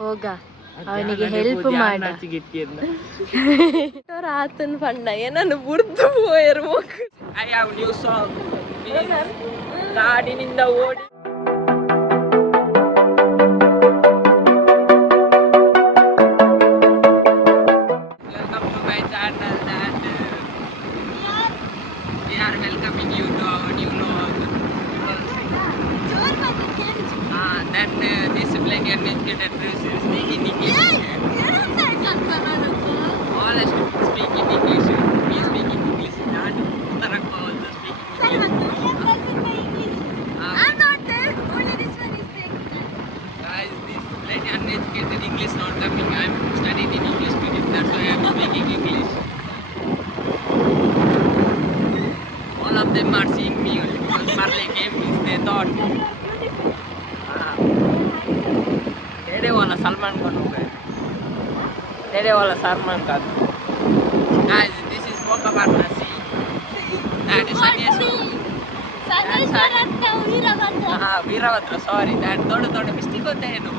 ಹೋಗ ಅವನಿಗೆ ಹೆಲ್ಪ್ ಮಾಡ ಆತನ ಪಂಡ ಏನನ್ನು ಬುಡ್ದು ಹೋಯರು ಐ ಹ್ಯಾವ್ ನ್ಯೂ ಸಾಂಗ್ ಕಾಡಿನಿಂದ ಓಡಿ welcome to my channel and we are welcoming you to our new vlog. That this black and educated person is speaking English. All are speaking English. We speaking English. And Uttarakka also speaking English. I'm not there. Only this one is there. Guys, this black and educated English not coming. I'm studying in English medium. That's why I'm speaking English. All of them are seeing me. Because Marley came means they thought. तेरे वाला सलमान खान हो गए तेरे वाला Salman Khan guys this is Mokabarna sea that is Veerabhadra sorry that थोड़े mistake होते हैं no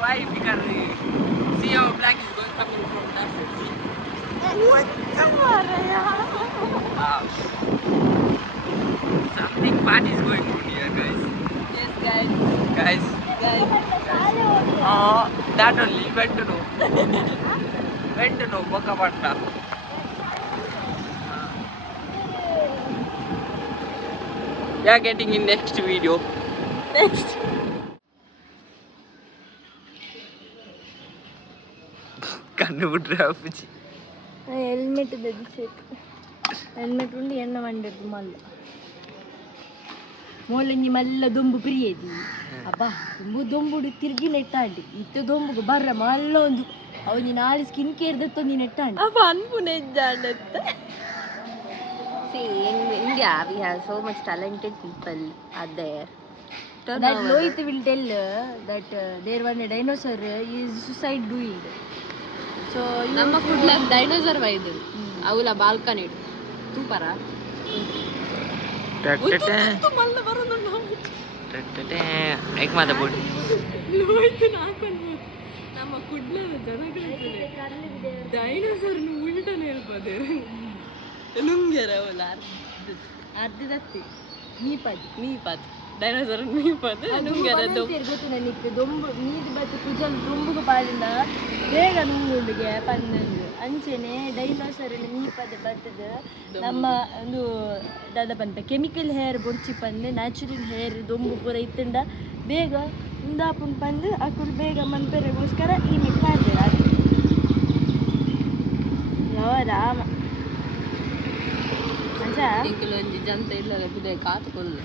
why because see how black is going coming from that sea what something bad is going on here guys yes guys oh that only went to know Mokabarna we are getting in next video ಕಣ್ಣು ಬಿಟ್ರೆ ಅಪ್ಪುಜಿ helmet ತೆಗಿಸೈತೆ helmet ಉಂಡು ಎಣ್ಣ ಮಂಡದ್ದು ಮಲ್ಲ ಮೋಲಂಜಿ ಮಲ್ಲ ದೊಂಬು ಪ್ರಿಯದಿ ಅಬ್ಬಾ ದೊಂಬುಡು ತಿರ್ಗಿ ನೆಟ್ಟಾಂಡಿ ಇತ್ತ ದೊಂಬುಗು ಬರ್ರ ಮಲ್ಲ ಒಂದು ಅವನಿ ನಾಳೆ ಸ್ಕಿನ್ ಕೇರ್ ದತ್ತೊಂದು ನೆಟ್ಟಾಂಡಿ ಅಪ್ಪ ಅನ್ಪು ನೆಜ್ಜಾಂಡತ್ತ See, in India, we have so much talented people are there. That Lohit will tell that there one dinosaur is suicide doing. So, ನಮ್ಮ ಫುಡ್ಲಾಗ ಡೈನೋಸರ್ ವೈದು ಅವಳ ಬಾಲ್ಕನಿ ತೂಪರ ಮಲ್ಲ ಬರೋದು ಐಕ್ ಮಾತ ಬೋಡಿ ಲೋಯ್ತು ನಾಕೊಂಡು ನಮ್ಮ ಕುಡ್ಲದ ಜನಗಳು ಡೈನೋಸರ್ನ ಉಲ್ಟನೆ ಹೇಳ್ಬೋದು ನುಂಗ್ಯಾರ ಅವಳ ಅರ್ಧದತ್ತಿ ಮೀಪದ್ ಡೈನೋಸರ್ ಮೀಪದ್ ನುಂಗ್ಯಾರ ಗೊತ್ತು ನನಗೆ ದೊಂಬು ನೀರು ಬತ್ತು ಕುಜಲ್ ದೊಂಬುಗ ಪಾಡಿನ ಬೇಗ ನುಂಗುಂಡಿಗೆ ಪನ್ನಂದು ಅಂಚೆನೆ ಡೈನೋಸರ್ ಮೀಪದ ಬತ್ತದ ನಮ್ಮ ಒಂದು ದಾದ ಪಂತ ಕೆಮಿಕಲ್ ಹೇರ್ ಬೊಡ್ಚಿ ಪಂದು ನ್ಯಾಚುರಲ್ ಹೇರ್ ದೊಂಬು ಪೂರ ಇತ್ತಂಡ ಬೇಗ ಉಂದಾಪುನ್ ಪಂದು ಅಕ್ಕಳು ಬೇಗ ಮನ್ಪೆರೆಗೋಸ್ಕರ ಈ ಮಿಕ್ ಮಾಡ್ತಾರೆ ರಾಮ ಒಂಜಿ ಜಂತ ಇಲ್ಲ ಬುದೇ ಕಾತುಕೊಳ್ಳು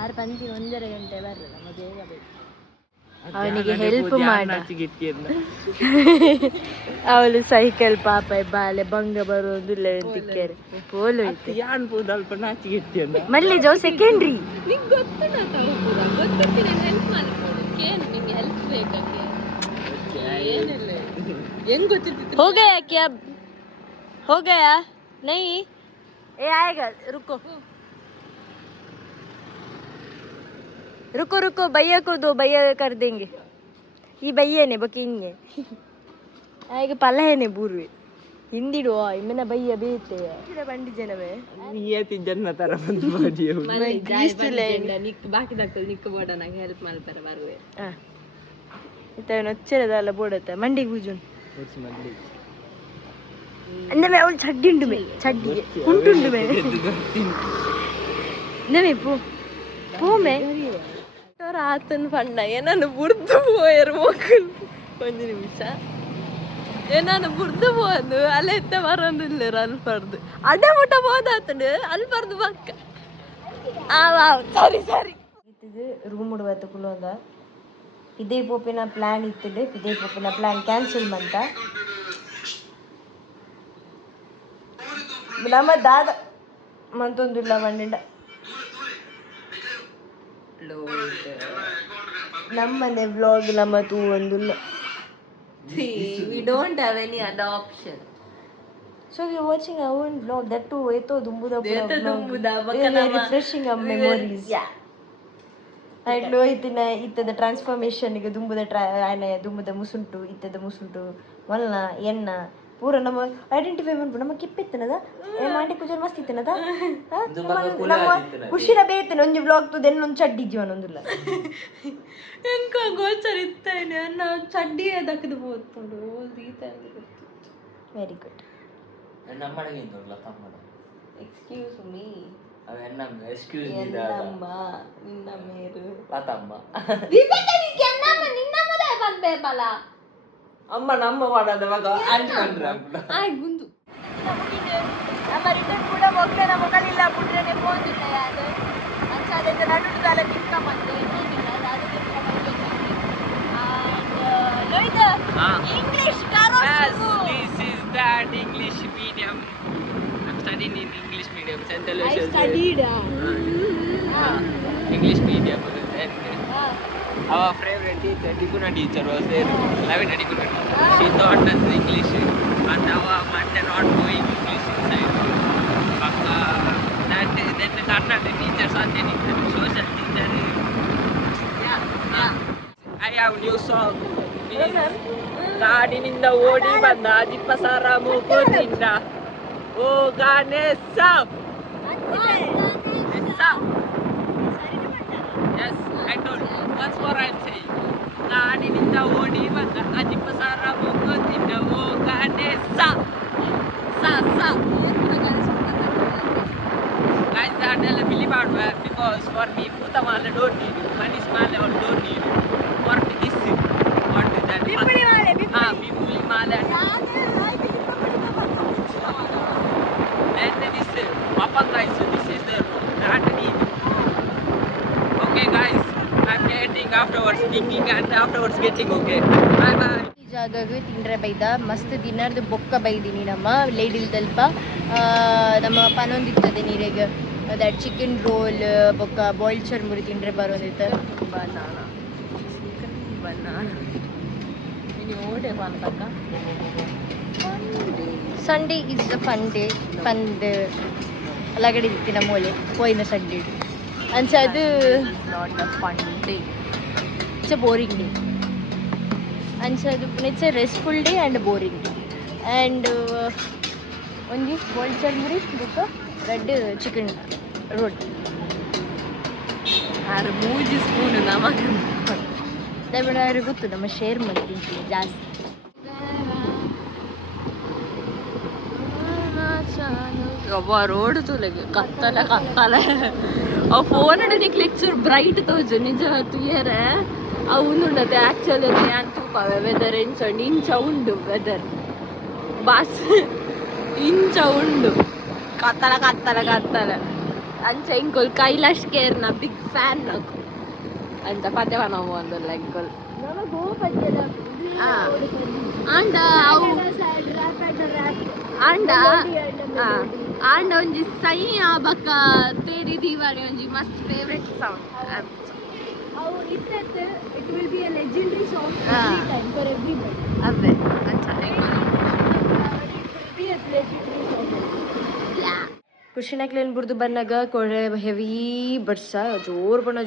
6 ಪಂತಿ 1.5 ಗಂಟೆ ಬರ್ರ ನಮ್ಮ ಬೇಗ ಬೇಕು ಅವನಿಗೆ ಹೆಲ್ಪ್ ಮಾಡ ಅವಳು ಸೈಕಲ್ ಪಾಪ ಬಾಲೆ ಭಂಗ ಬರೋದಿಲ್ಲ ತಿಕ್ಕರೆ ಪೋಲು ಮಲ್ಲಿ ಜೋ ಸೆಕೆಂಡ್ರಿ ನಿಂಗೆ ಗೊತ್ತಿಲ್ಲ ಹೆಲ್ಪ್ ಮಾಡ್ಕೊಡು ಏನು ನಿಂಗೆ ಹೆಲ್ಪ್ ಬೇಕಾಗೆ ಏನಿಲ್ಲ ಹೆಂಗ್ ಗೊತ್ತಿತ್ತು हो गया क्या हो गया नहीं ये आएगा रुको भैया को दो भैया कर देंगे ये भैया ने बकिंगे आएगा पला है ने पूर्वे हिंदी डो इमना भैया बेते इधर बंडी जनवे ये ती जन्न ತರ ಬಂದು ಬಾಡಿಯೋ ಮನೆ ಗಾಯಸ್ಟುಲೇಂಡ ನಿಕ್ ಬಾಕಿ ದಕ್ಕಲ್ ನಿಕ್ ಬೋಡ ನಂಗೆ ಹೆಲ್ಪ್ ಮಾಡ್ತಾರ ಬರುವೆ ಇತ ನಚ್ಚರದಲ್ಲ ಬೋಡತ ಮಂಡಿಗೆ ಬೂಜುನ್ ಹೊರ್ಸಿ ಮಂಡಿ अंदर में छड्डी उंडु में छड्डी उंटुंडु में नवे पो में ಆತನ ಪಂಡ ಏನನ್ನು ಬುಡ್ದು ಹೋಯರು ಮಕ್ಕಳು ಒಂದು ನಿಮಿಷ ಏನಾನು ಬುಡ್ದು ಹೋದು ಅಲ್ಲ ಎತ್ತ ಬರೋದಿಲ್ಲ ಅಲ್ಪರ್ದು ಅಡ್ಡ ಮುಟ್ಟ ಹೋದಾತಂಡು ಅಲ್ಪರ್ದು ಪಕ್ಕ ಸರಿ ಇದು ರೂಮ್ ಉಡುವತ್ತುಕುಲೋದ ಇದೇ ಪೋಪಿನ ಪ್ಲಾನ್ ಇತ್ತಿದೆ ಇದೇ ಪೋಪಿನ ಪ್ಲಾನ್ ಕ್ಯಾನ್ಸಲ್ ಮಂತ ನಮ್ಮ ದಾದ ಮಂತೊಂದುಲ್ಲ ಬಂಡಿಂಡ ನಮ್ಮನೆ ವ್ಲಾಗ್ ನಮ್ಮ ತೂ ಒಂದಿಲ್ಲ we don't have any other option so we are watching our own vlog that too eto dumbuda refreshing our memories yeah ಲೋಹಿತಿನ ಇತ್ತದ ಟ್ರಾನ್ಸ್ಫಾರ್ಮೇಶನ್ಗೆ ದುಂಬುದ ಮುಸುಂಟು ಇತ್ತದ ಮುಸುಂಟು ಮಲ್ಲ ಎಣ್ಣ ಪೂರ ನಮ್ಮ ಐಡೆಂಟಿಫೈ ಮಾಡ್ಬೋದು ನಮ್ಮ ಕಿಪ್ಪಿತ್ತನದ ಮಾಡಿ ಕುಜರ್ ಮಸ್ತ್ ಇತ್ತನದ ನಮ್ಮ ಖುಷಿನ ಬೇತನ ಒಂಜಿ ಬ್ಲಾಗ್ ತುದ ಎನ್ನೊಂದು ಚಡ್ಡಿ ಜೀವನ ಒಂದಿಲ್ಲ ಎಂಕ ಗೋಚರ್ ಇತ್ತೇನೆ ಅನ್ನ ಚಡ್ಡಿ ದಕ್ಕದು ಹೋಗ್ತೋಡು ವೆರಿ ಗುಡ್ ಎಕ್ಸ್ಕ್ಯೂಸ್ ಮೀ ನಿನ್ನ ಮೇರು ಅಮ್ಮ ನಮ್ಮ ಮಾಡದ ಮಗ ಗುಂದು ನಮ್ಮ ರಿಟರ್ನ್ ಕೂಡ ಹೋಗ್ಲೇ ನಮ್ಮ ಮಗಲಿಲ್ಲ ಬಿಟ್ರೆ ಹೋಗಿಲ್ಲ ಅದು ಅದಕ್ಕೆ ನಡುತ್ತಲ್ಲ ನಿಂತ ಬಂದು English this is that English medium. I'm studying in English medium. I studied English medium. And our favorite teacher, Tikuna teacher, was there. Lavina Tikuna teacher. She taught us English, but our mother not knowing English inside. Then the Karnataka teachers are there. Social teacher. I have new song. ಕಾಡಿನಿಂದ ಓಡಿ ಬಂದ ಜಿಪ್ಪಸಾರ ಮೂಗುತ್ತಿಂದ ಓ ಗಣೇಶ ಕಾಡಿನಿಂದ ಓಡಿ ಬಂದ ಜಿಪ್ಪಸಾರ ಮೂಗುತ್ತಿಂದ ಓ ಗಣೇಶ ಅದೆಲ್ಲ ಬಿಲಿ ಮಾಡುವ because for me ಭೂತ ಮಾಲೆ ಡೋಂಟ್ ನೀಡ್ ಮನೀಶ್ ಮಾಲೆ ಅವ್ರು don't need for me this what is that ಬಿಪ್ಪಳಿ ಮಾಲೆ and this papa guys, so this is the Ratani. Okay guys, I'm getting afterwards thinking and afterwards getting okay. Bye bye. ಜಾಗಕ್ಕೆ ತಿಂಡ್ರೆ ಬೈದ ಮಸ್ತ್ ದಿನದ ಬೊಕ್ಕ ಬೈದೀನಿ ನಮ್ಮ ಲೇಡಿಲ್ ತಲ್ಪ ನಮ್ಮ ಪನೊಂದಿರ್ತದೆ ನೀರಿಗೆ ದಟ್ ಚಿಕನ್ ರೋಲ್ ಬೊಕ್ಕ ಬಾಯ್ಲ್ಡ್ ಚರ್ಮುರಿ ತಿಂಡ್ರೆ ಬರೋದಿತ್ತು ಬನಾನಾ ಇನ್ನು ಓಡೆ ಬಂತಕ್ಕ Sunday is a fun day ಅಲಗಡೆ ಇತ್ತಿನ ಮೂಲೆ ಪೋಯಿನ ಸಂಡೇ ಅಂಚದು not a fun day it's a boring day ಅಂಚದು it's a restful day and boring day and ಒಂಜಿ ಬಾಯ್ಲ್ಡ್ ಚರ್ಮುರಿ ಬೊಕ್ಕ ರೆಡ್ ಚಿಕನ್ ರೋಲ್ ಆರು ಮೂಜಿ ಸ್ಪೂನ್ ನಮಗೆ ದಯವಿಟ್ಟು ಯಾರು ಗೊತ್ತು ನಮ್ಮ ಶೇರ್ ಮಾಡ್ತೀನಿ ಜಾಸ್ತಿ ಒಬ್ಬ ರೋಡ್ ತುಲೆಗೆ ಕತ್ತಲೆ ಅವು ಫೋನ್ ಹಿಡಿದು ಲೆಕ್ಚರ್ ಬ್ರೈಟ್ ತೋಜು ನಿಜ ತುಯರ ಅವನುಂಡದೆ ಆ್ಯಕ್ಚುಲಿ ಏನು ತೂಕವೆ ವೆದರ್ ಇಂಚ ಉಂಡು ವೆದರ್ ಬಾಸ್ ಇಂಚ ಉಂಡು ಕತ್ತಲೆ ಅಂಚ ಇಂಕೊಲ್ ಕೈಲಾಶ್ ಕೇರ್ನ ಬಿಗ್ ಫ್ಯಾನ್ నాకు అంత పదేవనము అందులో లెక్కలు అండ్ ಒಂಜಿ ಸೈ ಬಕ್ಕ ತೇರಿ ದೀವಾಳಿ ಒಂಜಿ ಮಸ್ತ್ favourite song it will be a legendary song every time for everybody avve acha it will be a legendary song yeah ಕುಶಿನಾಕ್ಲೇನು ಬುರ್ದು ಬಂದಾಗ ಕೊಳೆ ಹೆವಿ ಬರ್ಸ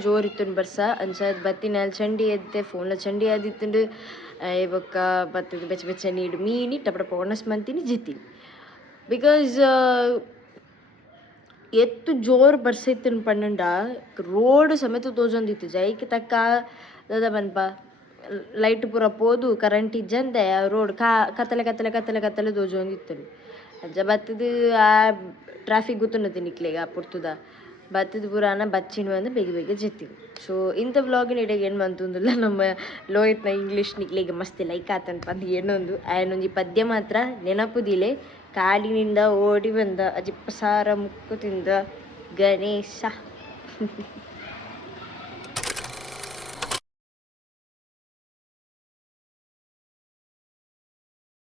ಜೋರ್ ಇತ್ತು ಬರ್ಸ ಅನ್ಸದ್ ಬತ್ತಿನ ಚಂಡಿ ಎದ್ದೆ ಫೋನ್ಲ ಚಂಡಿ ಆದಿತ್ತು ಇವಕ್ಕ ಬತ್ತದ ಬೆಚ್ಚ ನೀಡು ಮೀನಿ ಟಪಟ ಪೊಣಸ್ ಮಂತೀನಿ ಜಿತ್ತೀನಿ ಬಿಕಾಸ್ ಎತ್ತು ಜೋರ್ ಬರ್ಸ ಇತ್ತು ಪನ್ನಂಡ ರೋಡ್ ಸಮೇತ ತೋಜೊಂದಿತ್ತು ಜೈಕ್ ತಕ್ಕ ದಾದ ಬನ್ಪ ಲೈಟ್ ಪೂರ ಪೋದು ಕರೆಂಟ್ ಇಜ್ಜಂದೆ ರೋಡ್ ಕತ್ತಲೆ ತೋಜೊಂದಿತ್ತು ಅಜ್ಜ ಬತ್ತದು ಆ ಟ್ರಾಫಿಕ್ ಗೊತ್ತುನ್ನತಿ ನಿಕ್ಲೆಗ ಪುರ್ತದ ಬತ್ತದ ಪುರಾಣ ಬಚ್ಚಿನ ಬಂದು ಬೇಗ ಜೆತ್ತೀವಿ ಸೊ ಇಂಥ ವ್ಲಾಗಿನ ಇಡೆಗೆ ಏನು ಬಂತಂದಿಲ್ಲ ನಮ್ಮ ಲೋಹಿತ್ನ ಇಂಗ್ಲೀಷ್ ನಿಕ್ಲೆಗೆ ಮಸ್ತ್ ಲೈಕ್ ಆತನ್ಪ ಅದು ಏನೊಂದು ಆಯನೊಂದು ಪದ್ಯ ಮಾತ್ರ ನೆನಪುದಿಲೆ ಕಾಡಿನಿಂದ ಓಡಿ ಬಂದ ಅಜಿಪ್ಪ ಸಾರ ಮುಕ್ಕು ತಿಂದ ಗಣೇಶ